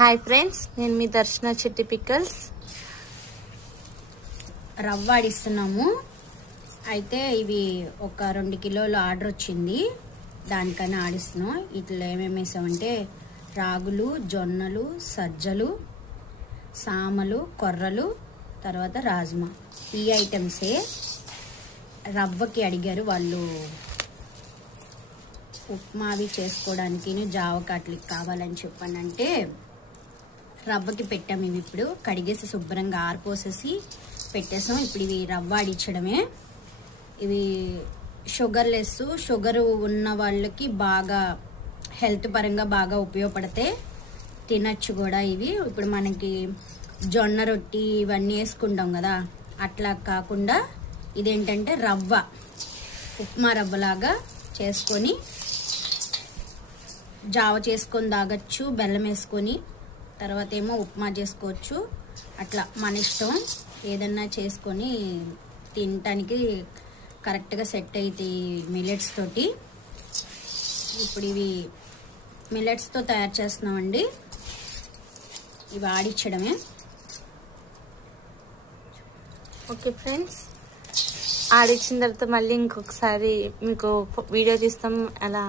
Hi friends, నేను మీ దర్శన చిట్టి పిక్కల్స్. రవ్వ ఆడిస్తున్నాము. అయితే ఇవి ఒక 2 కిలోలు ఆర్డర్ వచ్చింది, దానికని ఆడిస్తున్నాం. ఇట్లా ఏమేమి వేసామంటే రాగులు, జొన్నలు, సజ్జలు, సామలు, కొర్రలు, తర్వాత రాజ్మా. ఈ ఐటమ్సే రవ్వకి అడిగారు వాళ్ళు. ఉప్మావి చేసుకోవడానికి జావకాట్లకి కావాలని చెప్పానంటే రవ్వకి పెట్టాము. ఇవి ఇప్పుడు కడిగేసి శుభ్రంగా ఆరిపోసేసి పెట్టేసాం. ఇప్పుడు ఇవి రవ్వ ఆడించడమే. ఇవి షుగర్లెస్, షుగర్ ఉన్న వాళ్ళకి బాగా హెల్త్ పరంగా బాగా ఉపయోగపడతాయి, తినచ్చు కూడా ఇవి. ఇప్పుడు మనకి జొన్న రొట్టి ఇవన్నీ వేసుకుంటాం కదా, అట్లా కాకుండా ఇదేంటంటే రవ్వ, ఉప్మా రవ్వలాగా చేసుకొని జావ చేసుకొని తాగొచ్చు, బెల్లం వేసుకొని. తర్వాత ఏమో ఉప్మా చేసుకోవచ్చు. అట్లా మన ఇష్టం, ఏదన్నా చేసుకొని తినటానికి కరెక్ట్గా సెట్ అవుతాయి మిల్లెట్స్ తోటి. ఇప్పుడు ఇవి మిల్లెట్స్తో తయారు చేస్తున్నామండి. ఇవి ఆడించడమే. ఓకే ఫ్రెండ్స్, ఆడిచ్చిన తర్వాత మళ్ళీ ఇంకొకసారి మీకు వీడియో తీస్తాం. అలా